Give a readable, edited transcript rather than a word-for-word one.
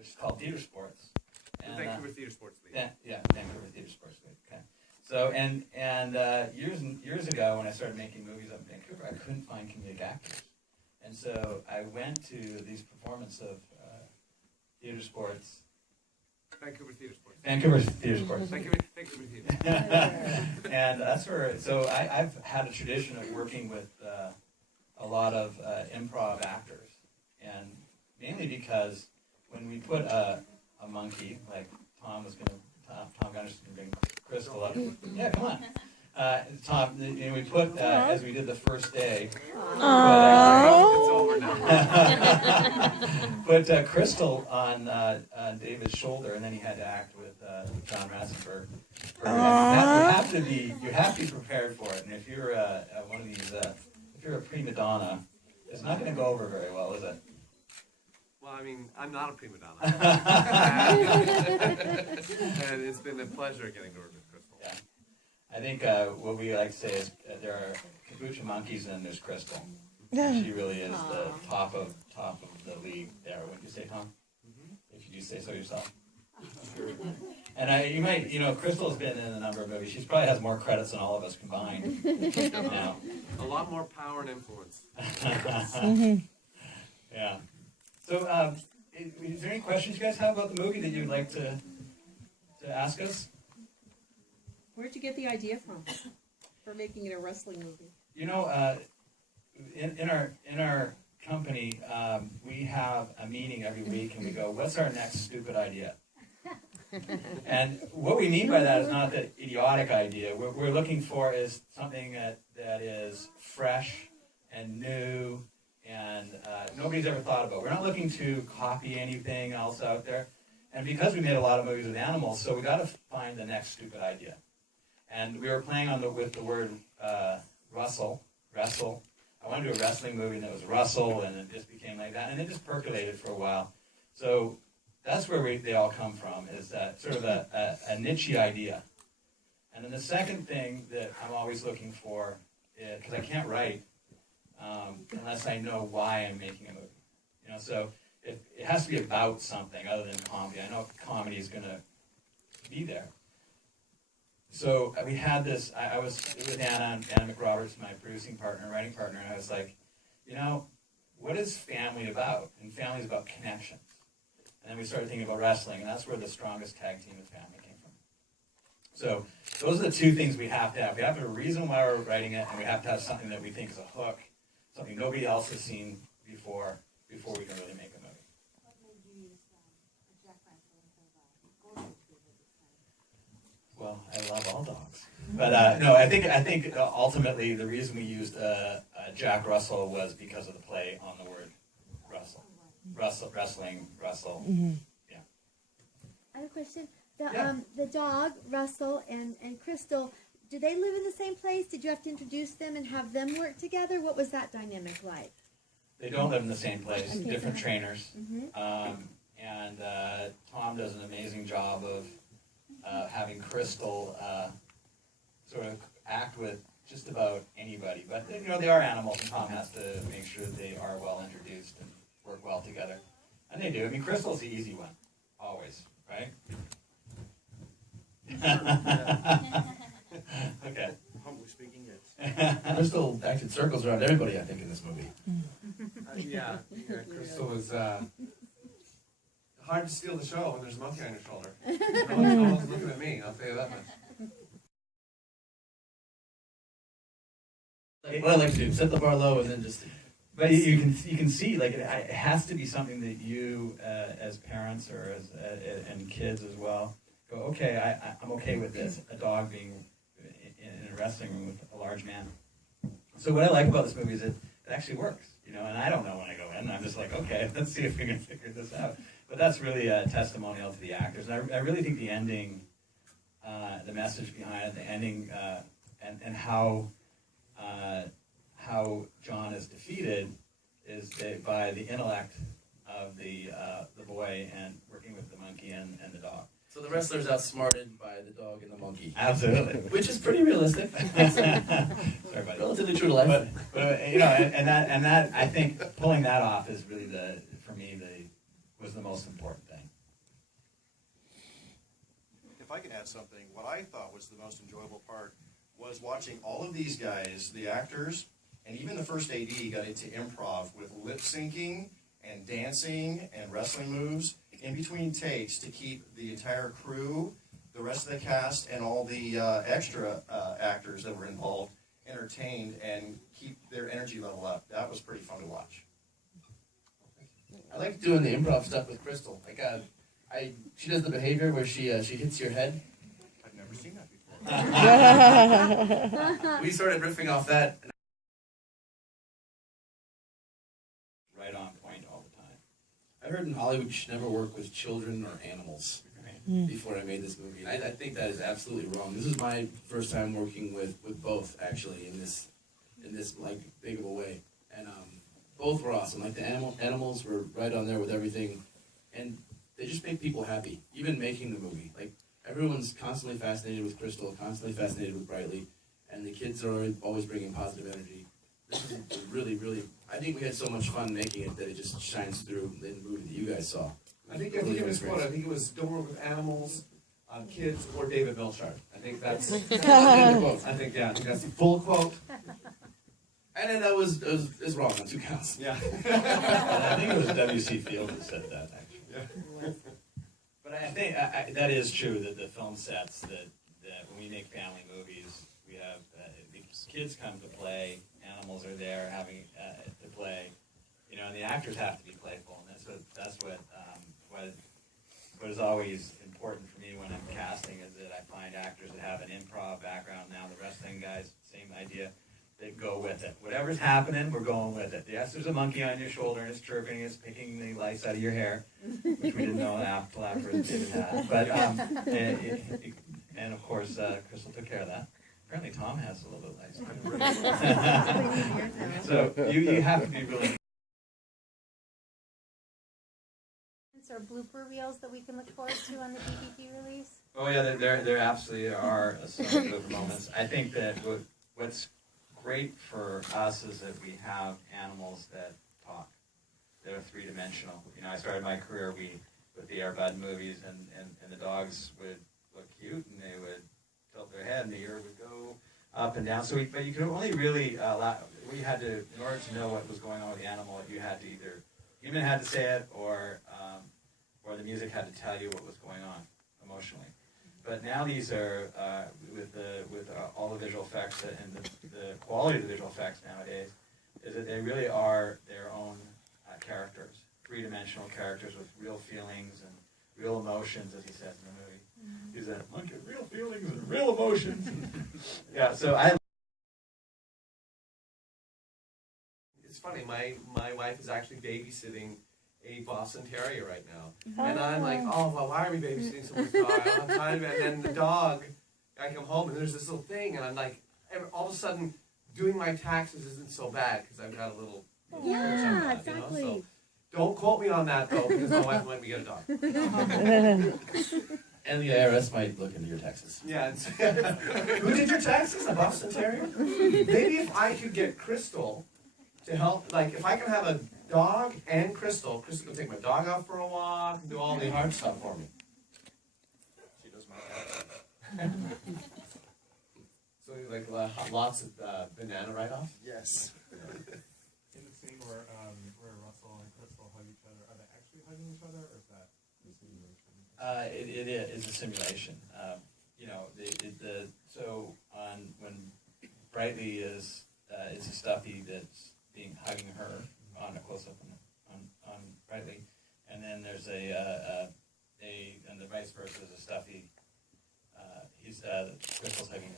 which is called Theater Sports. And, Vancouver Theater Sports League. Vancouver Theater Sports League. Okay. So years ago when I started making movies up in Vancouver, I couldn't find comedic actors, and so I went to these performances of Theater Sports. Vancouver Theater Sports. Vancouver Theater Sports. Vancouver Theater. And that's where. So I've had a tradition of working with a lot of improv actors, and mainly because when we put a monkey, like Tom Gunner's going to bring Crystal up. Yeah, come on. Tom, we put, as we did the first day, it's over now. put Crystal on David's shoulder, and then he had to act with John Ratzenberg. You have to be prepared for it, and if you're one of these, if you're a prima donna, it's not going to go over very well, is it? Well, I mean, I'm not a prima donna. And it's been a pleasure getting to work with Crystal. Yeah. I think what we like to say is there are capuchin monkeys and there's Crystal. And she really is the top of the league there. Wouldn't you say, Tom? If you do say so yourself. And Crystal's been in a number of movies. She probably has more credits than all of us combined now. A lot more power and influence. Yeah. So, is there any questions you guys have about the movie that you'd like to ask us? Where'd you get the idea from for making it a wrestling movie? You know, in our company, we have a meeting every week, and we go, "What's our next stupid idea?" And what we mean by that is not the idiotic idea. What we're looking for is something that is fresh and new and nobody's ever thought about. We're not looking to copy anything else out there. And because we made a lot of movies with animals, so we got to find the next stupid idea. And we were playing with the word wrestle. I wanted to do a wrestling movie, and it was Russell, and it just became like that. And it just percolated for a while. So that's where they all come from, is that sort of a niche idea. And then the second thing that I'm always looking for, because I can't write unless I know why I'm making a movie. So it has to be about something other than comedy. I know comedy is going to be there. So we had this, I was with Anna McRoberts, my producing partner, writing partner, and I was like, what is family about? And family is about connections. And then we started thinking about wrestling, and that's where the strongest tag team of family came from. So those are the two things we have to have. We have to have a reason why we're writing it, and we have to have something that we think is a hook, something nobody else has seen before we can really make a movie. What made you use a Jack Russell instead of a Golden Retriever? Well, I love all dogs, but no, I think ultimately the reason we used Jack Russell was because of the play on the word wrestling. Mm-hmm. Yeah. I have a question. The dog, Russell, and Crystal, do they live in the same place? Did you have to introduce them and have them work together? What was that dynamic like? They don't live in the same place, Okay, different so- trainers. Mm-hmm. And Tom does an amazing job of having Crystal sort of act with just about anybody. But, they are animals, and Tom has to make sure that they are well introduced and work well together. And they do. I mean, Crystal's the easy one, always, right? Okay. Humbly speaking, yes. Crystal acted circles around everybody, I think, in this movie. Yeah, Crystal was hard to steal the show when there's a monkey on your shoulder. No one's looking at me, I'll tell you that much. What I like to do, set the bar low and then just... But you can see, like, it has to be something that you, as parents or and kids as well, go, okay, I'm okay with this, a dog being in a wrestling room with a large man. So what I like about this movie is it actually works, and I don't know when I go in. I'm just like, okay, let's see if we can figure this out. But that's really a testimonial to the actors. And I really think the ending, the message behind it, the ending, and how John is defeated is by the intellect of the boy and working with the monkey and the dog. So the wrestler's outsmarted by the dog and the monkey. Absolutely. Which is pretty realistic. Sorry, buddy. Relatively true to life. But and that I think pulling that off is really for me was the most important thing. If I can add something, what I thought was the most enjoyable part was watching all of these guys, the actors, and even the first AD got into improv with lip syncing and dancing and wrestling moves in between takes to keep the entire crew, the rest of the cast, and all the extra actors that were involved entertained and keep their energy level up. That was pretty fun to watch. I like doing the improv stuff with Crystal. Like, she does the behavior where she hits your head. I've never seen that before. We started riffing off that. Right on point all the time. I heard in Hollywood you should never work with children or animals before I made this movie. And I think that is absolutely wrong. This is my first time working with both, actually, in this like big of a way. And both were awesome. Like the animals were right on there with everything. And they just make people happy, even making the movie. Like, everyone's constantly fascinated with Crystal, constantly fascinated with Brightly, and the kids are always bringing positive energy. This is really, really, I think we had so much fun making it that it just shines through in the movie that you guys saw. I think it was quote. I think it was "Don't work with animals, kids, or David Milchard." I think that's. I think that's the full quote. And then that was wrong on 2 counts. Yeah. And I think it was W.C. Field who said that, actually. Yeah. But I think that is true, that the film sets that when we make family movies, we have the kids come to play, animals are there having to play, and the actors have to be playful, and that's what is always important for me when I'm casting, is that I find actors that have an improv background. Now the wrestling guys, same idea. They go with it. Whatever's happening, we're going with it. Yes, there's a monkey on your shoulder and it's chirping, it's picking the lice out of your hair, which we didn't know until after David had. But and of course, Crystal took care of that. Apparently, Tom has a little bit of lice. So you have to be really. Or blooper reels that we can look forward to on the DVD release? Oh yeah, there absolutely are some good moments. I think that what's great for us is that we have animals that talk. They're 3-dimensional. I started my career with the Air Bud movies, and the dogs would look cute, and they would tilt their head, and the ear would go up and down. But you could only really we had to, in order to know what was going on with the animal, you had to either human had to say it, or the music had to tell you what was going on emotionally. But now these are with all the visual effects and the quality of the visual effects nowadays, is that they really are their own characters, 3-dimensional characters with real feelings and real emotions, as he says in the movie. He's a monkey of real feelings and real emotions. Yeah, so It's funny. My wife is actually babysitting a Boston Terrier right now, and I'm like, oh well, why are we babysitting someone's dog? I don't have time. And then the dog, I come home and there's this little thing, and I'm like, all of a sudden, doing my taxes isn't so bad because I've got a little. Yeah, exactly. So don't quote me on that though, because my wife let me get a dog. And the IRS might look into your taxes. Yeah. Who did your taxes? A Boston Terrier? Maybe if I could get Crystal to help, like if I can have a dog and Crystal can take my dog out for a walk and do all the hard stuff for me. She does my taxes. So like lots of banana write-offs? Yes. In the scene where Russell and Crystal hug each other, are they actually hugging each other, or is that a simulation? It is a simulation. So when Brightly is it's a stuffy that's hugging her on a close up on Brightly, and then there's and the vice versa is a stuffy. Crystal's hugging